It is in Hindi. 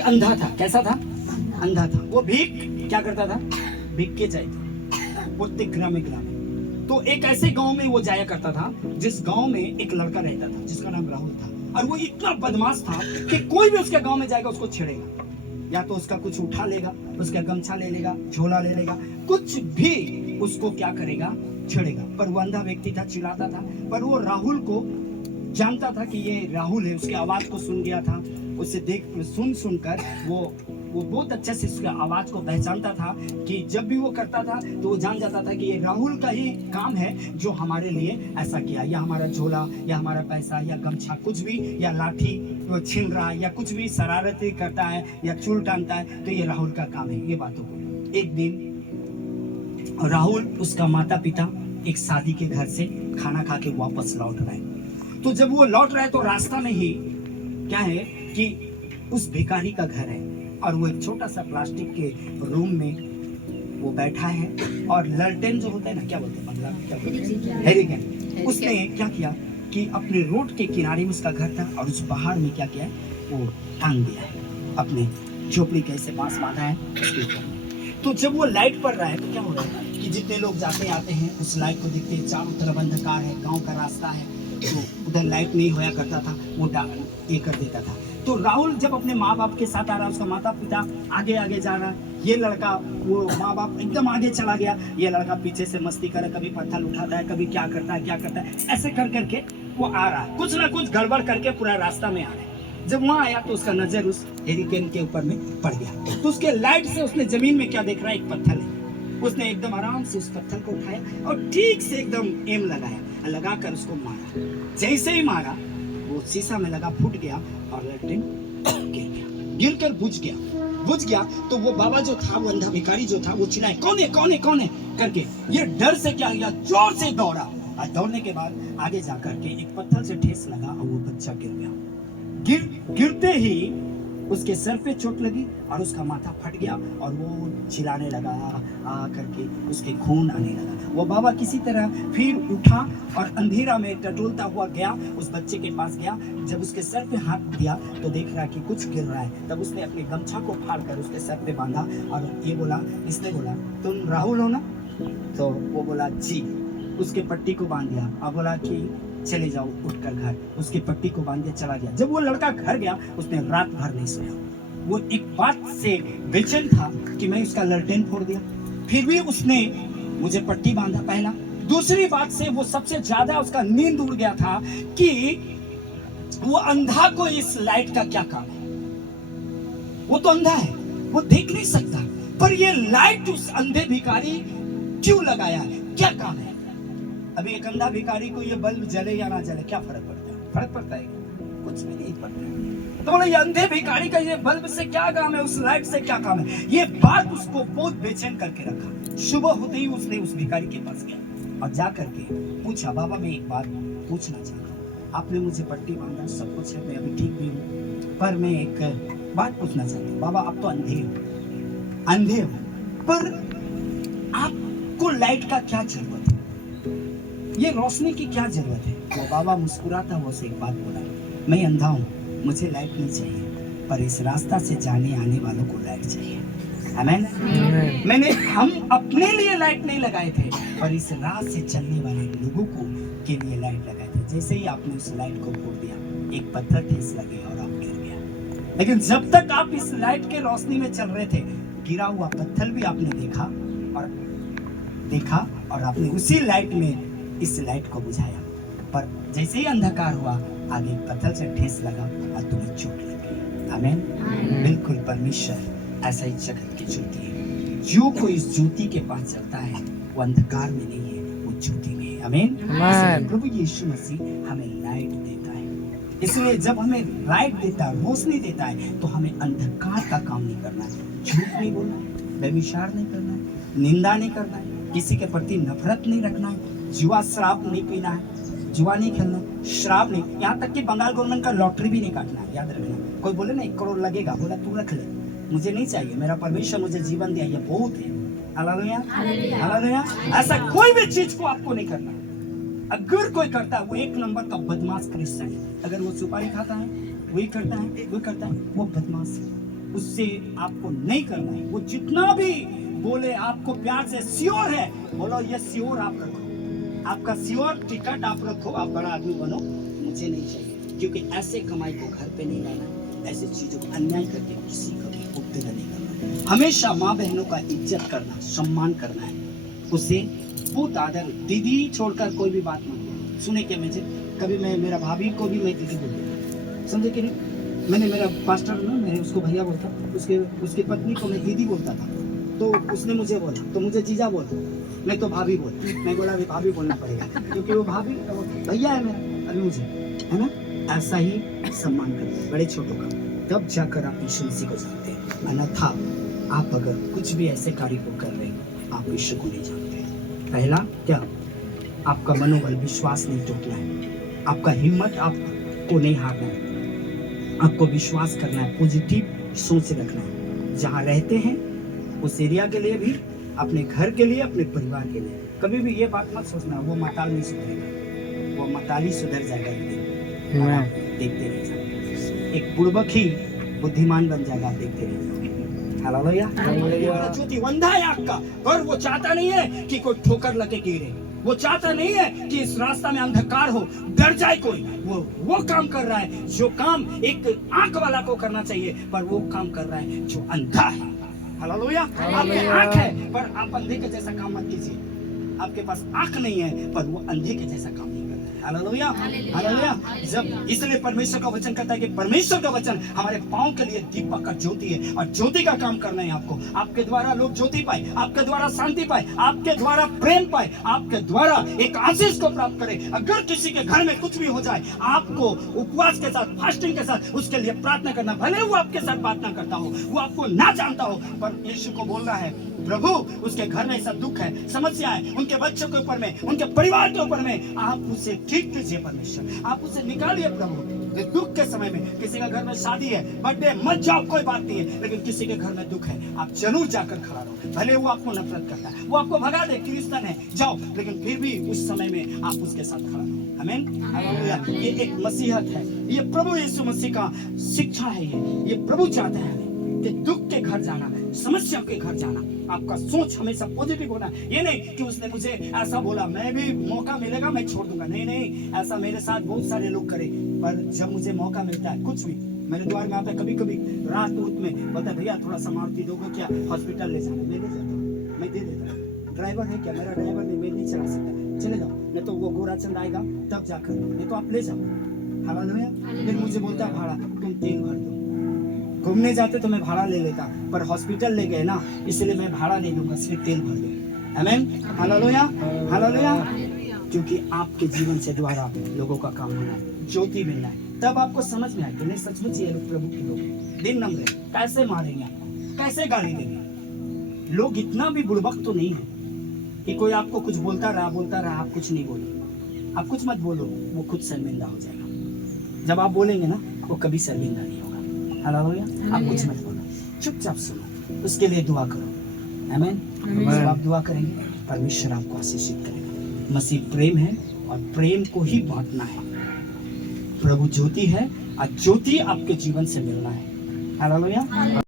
अंधा था। कैसा था? अंधा था। वो भीख क्या करता था? भीख के जाए प्रत्येक ग्रामे ग्रामे। तो एक ऐसे गांव में वो जाया करता था जिस गांव में एक लड़का रहता था जिसका नाम राहुल था, और वो इतना बदमाश था कि कोई भी उसके गांव में जाएगा उसको छेड़ेगा, या तो उसका कुछ उठा लेगा, उसका गमछा ले लेगा, झोला ले लेगा, कुछ भी उसको क्या करेगा, छेड़ेगा। पर वो अंधा व्यक्ति था, चिल्लाता था, पर वो राहुल को जानता था कि ये राहुल है, उसकी आवाज को सुन गया था, उसे देख सुनकर वो बहुत अच्छे से उसकी आवाज को पहचानता था कि जब भी वो करता था तो वो जान जाता था कि ये राहुल का ही काम है जो हमारे लिए ऐसा किया, या हमारा झोला या हमारा पैसा या गमछा कुछ भी, या लाठी वो छीन रहा है, या कुछ भी शरारती करता है या चूल टांगता है, तो ये राहुल का काम है। ये बातों को एक दिन राहुल, उसका माता पिता एक शादी के घर से खाना खा के वापस लौट रहे हैं। तो जब वो लौट रहा है तो रास्ता में ही क्या है कि उस भिखारी का घर है, और वो एक छोटा सा प्लास्टिक के रूम में वो बैठा है, और ललटेन जो होता है ना, क्या बोलते हैं बंगला में, क्या बोलते हैं, हेरिकेन। उसने क्या किया कि अपने रोड के किनारे में उसका घर था, और उस पहाड़ में क्या किया है, वो टांग दिया है अपने झोपड़ी कैसे बांस बांधा है उसके ऊपर। तो जब वो लाइट पड़ रहा है तो क्या हो रहा है कि जितने लोग जाते आते हैं उस लाइट को देखते हैं, चारों तरफ अंधकार है, गाँव का रास्ता है, तो उधर लाइट नहीं होया करता था, वो ये कर देता था। तो राहुल जब अपने माँ बाप के साथ आ रहा है, उसका माता पिता आगे आगे जा रहा है, ये लड़का, वो माँ बाप एकदम आगे चला गया, ये लड़का पीछे से मस्ती करे, कभी पत्थर उठाता है, कभी क्या करता है, ऐसे कर करके वो आ रहा है, कुछ ना कुछ गड़बड़ करके पूरा रास्ता में आ रहा है। जब वहां आया तो उसका नजर उस हेरिकेन के ऊपर में पड़ गया, तो उसके लाइट से उसने जमीन में क्या देख रहा है, एक पत्थर है। उसने एकदम आराम से उस पत्थर को उठाया और ठीक से एकदम एम लगा कर उसको मारा। जैसे ही मारा वो शीशा में लगा, फूट गया, और लैट्रिन गिर कर बुझ गया। तो वो बाबा जो था, वो अंधा भिखारी जो था, वो चिल्लाए कौन है करके, ये डर से क्या किया, जोर से दौड़ा, और दौड़ने के बाद आगे जाकर के एक पत्थर से ठेस लगा और वो बच्चा गिर गया। गिरते ही उसके सर पे चोट लगी और उसका माथा फट गया, और वो चिल्लाने लगा आ करके, उसके खून आने लगा। वो बाबा किसी तरह फिर उठा और अंधेरा में टटोलता हुआ गया, उस बच्चे के पास गया। जब उसके सर पे हाथ दिया तो देख रहा कि कुछ गिर रहा है, तब उसने अपने गमछा को फाड़ कर उसके सर पे बांधा, और इसने बोला तुम राहुल हो ना? तो वो बोला जी। उसके पट्टी को बांध दिया और बोला कि चले जाओ उठकर घर। उसकी पट्टी को बांध दिया, चला गया। जब वो लड़का घर गया उसने रात भर नहीं सोया। वो एक बात से बेचैन था कि मैं उसका ललटेन फोड़ दिया, फिर भी उसने मुझे पट्टी बांधा पहला। दूसरी बात से वो सबसे ज्यादा उसका नींद उड़ गया था कि वो अंधा को इस लाइट का क्या काम है। वो तो अंधा है, वो देख नहीं सकता, पर ये लाइट उस अंधे भिखारी क्यों लगाया है, क्या काम है। अभी एक अंधा भिखारी को ये बल्ब जले या ना जले क्या फर्क पड़ता है? फर्क पड़ता है? कुछ भी नहीं पड़ता। तो बोले ये अंधे भिखारी का ये बल्ब से क्या काम है, उस लाइट से क्या काम है। ये बात उसको बहुत बेचैन करके रखा। सुबह होते ही उसने उस भिखारी के पास गया और जा करके पूछा, बाबा मैं एक बात पूछना चाहता हूँ, आपने मुझे पट्टी बांधा, सब कुछ है, मैं अभी ठीक भी हूँ, पर मैं एक बात पूछना चाहता हूँ। बाबा आप तो अंधे हो, पर आपको लाइट का क्या जरूरत है, ये रोशनी की क्या जरूरत है। वो बाबा मुस्कुराता हुआ से एक बात बोला, मैं अंधा हूँ, मुझे लाइट नहीं चाहिए, पर इस रास्ता से जाने आने वालों को लाइट चाहिए। आमीन। हम अपने लिए लाइट नहीं लगाए थे, पर इस राह से चलने वाले लोगों को के लिए लाइट लगाए थे। जैसे ही आपने उस लाइट को फोड़ दिया, एक पत्थर ठेस लगे और आप गिर गया। लेकिन जब तक आप इस लाइट के रोशनी में चल रहे थे, गिरा हुआ पत्थर भी आपने देखा और आपने उसी लाइट में इस लाइट को बुझाया। पर जैसे ही अंधकार हुआ, आगे पत्थर से ठेस लगा और तुम्हें चोट लग गई। आमीन। बिल्कुल परमेश्वर ऐसा ही जगत की ज्योति है। जो कोई इस ज्योति के पास चलता है वो अंधकार में नहीं है, वो ज्योति में है। आमीन। प्रभु यीशु मसीह हमें लाइट देता है, इसलिए जब हमें लाइट देता है, रोशनी देता है, तो हमें अंधकार का काम नहीं करना है, झूठ नहीं बोलना है, व्यभिचार नहीं करना है, निंदा नहीं करना है, किसी के प्रति नफरत नहीं रखना है, जुआ शराब नहीं पीना है, जुआ नहीं खेलना, शराब नहीं, यहाँ तक कि बंगाल गवर्नमेंट का लॉटरी भी नहीं काटना है। याद रखना, कोई बोले ना 1 करोड़ लगेगा, बोला तू रख ले, मुझे नहीं चाहिए, मेरा परमेश्वर मुझे जीवन दिया, ये बहुत है। Hallelujah, hallelujah. ऐसा कोई भी चीज को आपको नहीं करना। अगर कोई करता है वो 1 नंबर का बदमाश क्रिश्चियन है। अगर वो सुपारी खाता है, वही करता है, वो बदमाश है। उससे आपको नहीं करना है। वो जितना भी बोले आपको प्यार से श्योर है, बोलो ये श्योर आप रखो, आपका श्योर टिकट आप रखो, आप बड़ा आदमी बनो, मुझे नहीं चाहिए। क्योंकि ऐसे कमाई को घर पे नहीं लाना, ऐसे चीजों को अन्याय करके किसी का भी उपदेश नहीं करना। हमेशा माँ बहनों का इज्जत करना, सम्मान करना है, उसे बहुत आदर। दीदी छोड़कर कोई भी बात मत बोलो। सुने क्या मुझे, कभी मैं मेरा भाभी को भी मैं दीदी बोलता, समझे कि नहीं। मैंने मेरा पास्टर ना, मैं उसको भैया बोलता, उसकी पत्नी को मैं दीदी बोलता था, तो उसने मुझे बोला, तो मुझे जीजा बोला, मैं तो भाभी बोला। मैं बोला अभी भाभी बोलना पड़ेगा, क्योंकि वो भाभी भैया है मेरा अभी मुझे, है ना। ऐसा ही सम्मान करते बड़े छोटों का, तब जाकर आप यीशु मसीह को जानते हैं। अन्यथा आप अगर कुछ भी ऐसे कार्य को कर रहे हैं, आप यीशु को नहीं जानते। पहला क्या, आपका मनोबल, विश्वास नहीं टूटना है, आपका हिम्मत आपको नहीं हारना है, आपको विश्वास करना है, पॉजिटिव सोच रखना है। जहाँ रहते हैं उस एरिया के लिए भी, अपने घर के लिए, अपने परिवार के लिए। कभी भी ये बात मत सोचना वो मताल नहीं सुधरेगा, वो मताल ही सुधर जाएगा एक दिन। आप देखते रह जाओगे, एक बुड़बक ही बुद्धिमान बन जाएगा, आप देखते रह जाओगे। हालेलुया। ज्योति अंधा है आपका, पर वो चाहता नहीं है कि कोई ठोकर लगे गिरे, वो चाहता नहीं है कि इस रास्ता में अंधकार हो, डर जाए कोई। वो काम कर रहा है जो काम एक आंख वाला को करना चाहिए, पर वो काम कर रहा है जो अंधा है। हालेलुया। आपके आंख है पर आप अंधे के जैसा काम मत कीजिए। आपके पास आंख नहीं है पर वो अंधे के जैसा काम नहीं करता है। Hallelujah, hallelujah. जब इसलिए परमेश्वर का वचन कहता है कि परमेश्वर का वचन हमारे पांव के लिए दीपक का ज्योति है, और ज्योति का काम करना है आपको। आपके द्वारा लोग ज्योति पाए, आपके द्वारा शांति पाए, आपके द्वारा प्रेम पाए, आपके द्वारा एक आशीष को प्राप्त करे। अगर किसी के घर में कुछ भी हो जाए, आपको उपवास के साथ, फास्टिंग के साथ उसके लिए प्रार्थना करना। भले वो आपके साथ बात ना करता हो, वो आपको ना जानता हो, पर यीशु को बोल रहा है प्रभु उसके घर में ऐसा दुख है, समस्या है, उनके बच्चों के ऊपर में, उनके परिवार के ऊपर में, आप उसे ठीक कीजिए परमेश्वर, आप उसे निकालिए प्रभु। दुख के समय में किसी का घर में शादी है, बर्थडे, मत जाओ, कोई बात नहीं है, लेकिन किसी के घर में दुख है, आप जरूर जाकर खड़ा रहो। भले वो आपको नफरत करता है, वो आपको भगा दे, क्रिश्चियन है, जाओ, लेकिन फिर भी उस समय में आप उसके साथ खड़ा रहो। आमीन, हालेलुया। ये एक मसीहत है, ये प्रभु यीशु मसीह का शिक्षा है। ये प्रभु चाहते हैं कि दुख के घर जाना, समस्या के घर जाना, आपका सोच हमेशा पॉजिटिव होना। ये नहीं कि उसने मुझे ऐसा बोला, मैं भी मौका मिलेगा मैं छोड़ दूंगा। नहीं नहीं, ऐसा मेरे साथ बहुत सारे लोग करे, पर जब मुझे मौका मिलता है, कुछ भी मेरे द्वार में आता है, कभी कभी रात में बोलता है भैया थोड़ा सा मारुति दोगे क्या, हॉस्पिटल ले जाना, मैं ले जाता हूँ, मैं दे देता हूँ। ड्राइवर है क्या, मेरा ड्राइवर नहीं, मैं नहीं चला सकता, चले जाओ, नहीं तो वो गोराचंद आएगा तब जाकर, नहीं तो आप ले जाओ। हालेलुया। फिर मुझे बोलता है भाड़ा तुम तेल भर दो, घूमने जाते तो मैं भाड़ा ले लेता, पर हॉस्पिटल ले गए ना, इसलिए मैं भाड़ा नहीं दूंगा, सिर्फ तेल भर दो। आमीन, हालेलुया, हालेलुया। क्योंकि आपके जीवन से द्वारा लोगों का काम होना है, ज्योति मिलना है, तब आपको समझ में आए कि नहीं सचमुच ये लोग प्रभु के लोग दिन नम्र है। कैसे मारेंगे आपको, कैसे गाली देंगे। लोग इतना भी बुड़बक तो नहीं है कि कोई आपको कुछ बोलता रहा, आप कुछ नहीं बोलो, आप कुछ मत बोलो, वो खुद शर्मिंदा हो जाएगा। जब आप बोलेंगे ना, वो कभी शर्मिंदा नहीं होगा। हालेलुया। आप कुछ मत बोलो, चुपचाप सुनो, उसके लिए दुआ करो। आमीन। जब आप दुआ करेंगे, परमेश्वर आपको आशीषित करेगा। मसीह प्रेम है और प्रेम को ही बांटना है। प्रभु ज्योति है और ज्योति आपके जीवन से मिलना है। हालेलुया।